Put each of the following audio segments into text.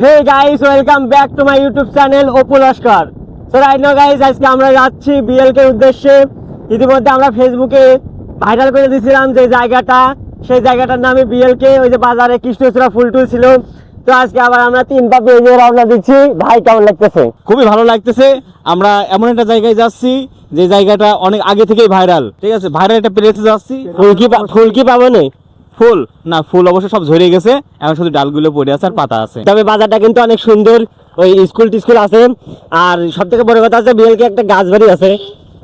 Hey guys, welcome back to my YouTube channel Apu Laskar. So right now guys, আজকে আমরা যাচ্ছি BLK উদ্দেশ্যে। ইতিমধ্যে আমরা ফেসবুকে ভাইরাল করে দিয়েছিলাম যে জায়গাটা, সেই জায়গাটার নামে বিএলকে, ওই যে বাজারে কৃষ্ণচূড়া ফুল টুল ছিল। তো আজকে আবার আমরা 3 পা পেয়ে রওনা দিচ্ছি। ভাই কেমন লাগতেছে? খুবই ভালো লাগতেছে। আমরা এমন একটা জায়গায় যাচ্ছি যে জায়গাটা অনেক আগে থেকেই ভাইরাল, ঠিক আছে, ভাইরাল একটা প্লেসে যাচ্ছি। ফুল কি পাবো না? ফুল না, ফুল অবশ্য সব ঝরে গেছে, এখন শুধু ডালগুলো পড়ে আছে আর পাতা আছে। তবে বাজারটা কিন্তু অনেক সুন্দর, ওই স্কুল টিস্কুল আছে। আর সব থেকে বড় কথা আছে বিএলকে একটা গাছবাড়ি আছে।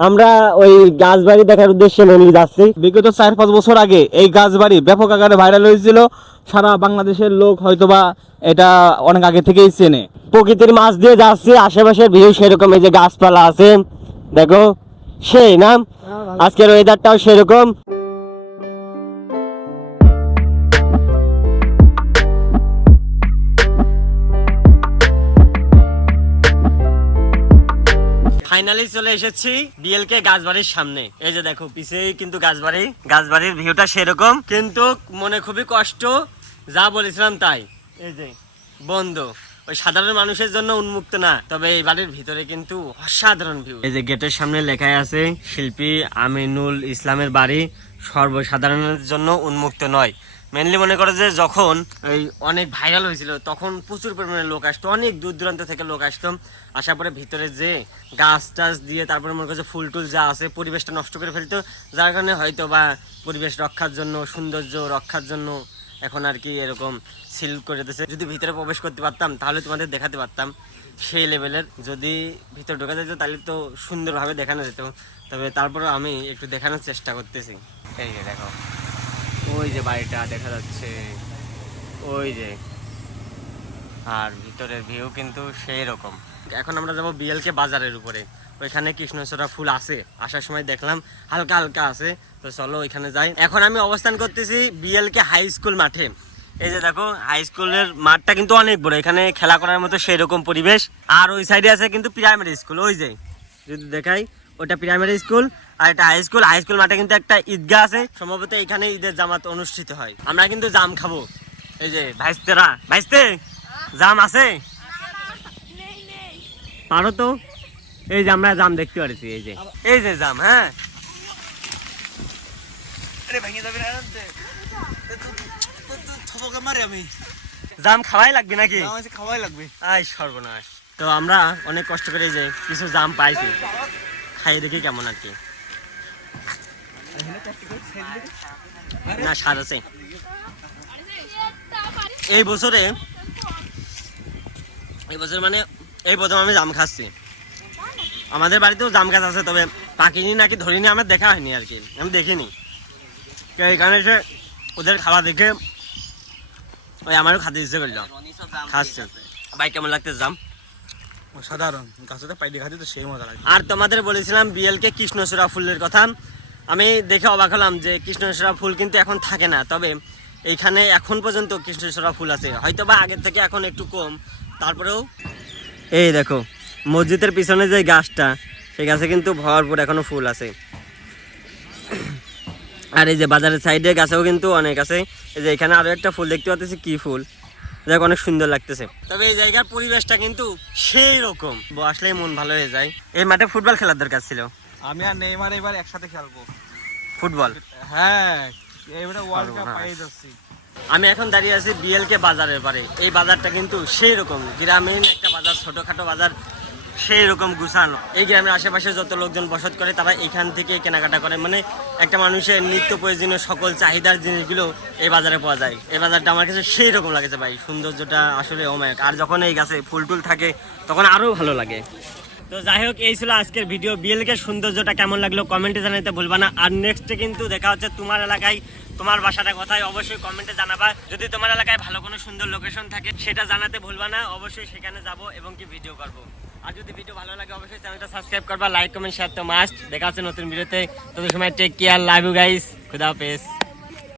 আমরা ওই গাছবাড়ি দেখার উদ্দেশ্যে মেনলি যাচ্ছি। বিগত 4-5 বছর আগে এই গাছবাড়ি ব্যাপক আকারে ভাইরাল হয়েছিল। সারা বাংলাদেশের লোক হয়তোবা এটা অনেক আগে থেকেই চেনে। প্রকৃতির মাছ দিয়ে যাচ্ছি, আশেপাশের ভিউ সেরকম, এই যে গাছপালা আছে দেখো, সেই না আজকের ওয়েদারটাও সেরকম। ফাইনালি চলে এসেছি বিএলকে গাছবাড়ির সামনে। এই যে দেখো পিছেই কিন্তু গাছবাড়ির ভিউটা সেরকম, কিন্তু মনে খুবই কষ্ট, যা বলেছিলাম তাই। এই যে বন্ধ, ওই সাধারণ মানুষের জন্য উন্মুক্ত না, তবে এই বাড়ির ভিতরে কিন্তু অসাধারণ ভিউ। এই যে গেটের সামনে লেখা আছে শিল্পী আমিনুল ইসলামের বাড়ি সর্বসাধারণের জন্য উন্মুক্ত নয়। মেনলি মনে করো যে যখন এই অনেক ভাইরাল হয়েছিল তখন প্রচুর পরিমাণে লোক আসতো, অনেক দূর দূরান্ত থেকে লোক আসতো। আসার পরে ভিতরে যে গাছ টাছ দিয়ে তারপরে মনে করো যে ফুল টুল যা আছে পরিবেশটা নষ্ট করে ফেলতো, যার কারণে হয়তো বা পরিবেশ রক্ষার জন্য, সৌন্দর্য রক্ষার জন্য এখন আর কি এরকম সিল করে দিয়েছে। যদি ভিতরে প্রবেশ করতে পারতাম তাহলে তোমাদের দেখাতে পারতাম সেই লেভেলের। যদি ভিতরে ঢোকা যেত তাহলে তো সুন্দরভাবে দেখানো যেত, তবে তারপরে আমি একটু দেখানোর চেষ্টা করতেছি। এই যে দেখো, ওই যে বাড়িটা দেখা যাচ্ছে, ওই যে, আর ভিতরের ভিউ কিন্তু সেই রকম। এখন আমরা যাবো বিএলকে বাজারের উপরে, ওইখানে কৃষ্ণচূড়া ফুল আছে, আসার সময় দেখলাম হালকা হালকা আছে। তো চলো ওইখানে যাই। এখন আমি অবস্থান করতেছি বিএলকে হাই স্কুল মাঠে। এই যে দেখো হাই স্কুলের মাঠটা কিন্তু অনেক বড়, এখানে খেলা করার মতো সেই রকম পরিবেশ। আর ওই সাইডে আছে কিন্তু প্রাইমারি স্কুল, ওই যে যদি দেখাই ওটা প্রাইমারি স্কুল, আর এটা হাই স্কুল। হাই স্কুল মাঠে কিন্তু একটা ঈদগাহ আছে, সম্ভবত এখানে ঈদের জামাত অনুষ্ঠিত হয়। আমরা কিন্তু জাম খাবো। এই যে ভাইস্তে জাম আছে পারো তো? এই যে আমরা জাম দেখতে পাচ্ছি, এই যে জাম। হ্যাঁ জাম খাওয়াই লাগবে নাকি? খাওয়াই লাগবে। আই সর্বনাশ। তো আমরা অনেক কষ্ট করে যে কিছু জাম পাইছি, খাই দেখি কেমন আর কি। না স্বাদ আছে। এই বছর মানে এই প্রথম আমি জাম খাচ্ছি। আমাদের বাড়িতেও জাম গাছ আছে, তবে পাকিনি নাকি ধরিনি, আমার দেখা হয়নি আর কি, আমি দেখিনি। এখানে এসে ওদের খাওয়া দেখে ওই আমারও খাতে ইচ্ছে করলো, খাচ্ছে। ভাই কেমন লাগতে জাম? সাধারণ গাছে পাইলে খাতে তো সেই মজা লাগে। আর তোমাদের বলেছিলাম বিএলকে কৃষ্ণচূড়া ফুলের কথা। আমি দেখে অবাক হলাম যে কৃষ্ণচূড়া ফুল কিন্তু এখন থাকে না, তবে এইখানে এখন পর্যন্ত কৃষ্ণচূড়া ফুল আছে, হয়তো বা আগের থেকে এখন একটু কম, তারপরেও। এই দেখো মসজিদের পিছনে যে গাছটা, সেই গাছে কিন্তু ভরপুর এখনো ফুল আছে। আর এই যে বাজারের সাইডে গাছেও কিন্তু অনেক আছে। এই যে এখানে আরো একটা ফুল দেখতে পাচ্ছি, কি ফুল, দেখ অনেক সুন্দর লাগতেছে। তবে এই জায়গার পরিবেশটা কিন্তু সেই রকম, আসলেই মন ভালো হয়ে যায়। এই মাঠে ফুটবল খেলার দরকার ছিল। আমি আর নেইমার এবার একসাথে খেলবো ফুটবল। হ্যাঁ, এবারে ওয়ার্ল্ড কাপ পেয়ে যাচ্ছি। আমি এখন দাঁড়িয়ে আছি বিএলকে বাজারের পারে। এই বাজারটা কিন্তু সেই রকম গ্রামীণ একটা বাজার, ছোটখাটো বাজার, সেই রকম গুছানো। এই গ্রামের আশেপাশে যত লোকজন বসত করে তারা এখান থেকে কেনাকাটা করে, মানে একটা মানুষের নিত্য প্রয়োজনীয় সকল চাহিদার জিনিসগুলো এই বাজারে পাওয়া যায়। এই বাজারটা আমার কাছে সেই রকম লাগেছে ভাই, সৌন্দর্যটা আসলে অমায়িক। আর যখন এই গাছে ফুল টুল থাকে তখন আরো ভালো লাগে। তো যাই হোক, এই ছিল আজকের ভিডিও। বিএলকে সৌন্দর্যটা কেমন লাগলো কমেন্টে জানাতে ভুলবা না। আর নেক্সটে কিন্তু দেখা হচ্ছে তোমার এলাকায়, তোমার বাসাটা কোথায় অবশ্যই কমেন্টে জানাবা। যদি তোমার এলাকায় ভালো কোনো সুন্দর লোকেশন থাকে সেটা জানাতে ভুলবা না, অবশ্যই সেখানে যাব এবং কি ভিডিও করব। আর যদি ভিডিও ভালো লাগে অবশ্যই চ্যানেলটা সাবস্ক্রাইব করবা, লাইক কমেন্ট শেয়ার তো মাস্ট। দেখা হচ্ছে নতুন ভিডিওতে। তত সময় take care, love you guys, খুদা হাফেজ।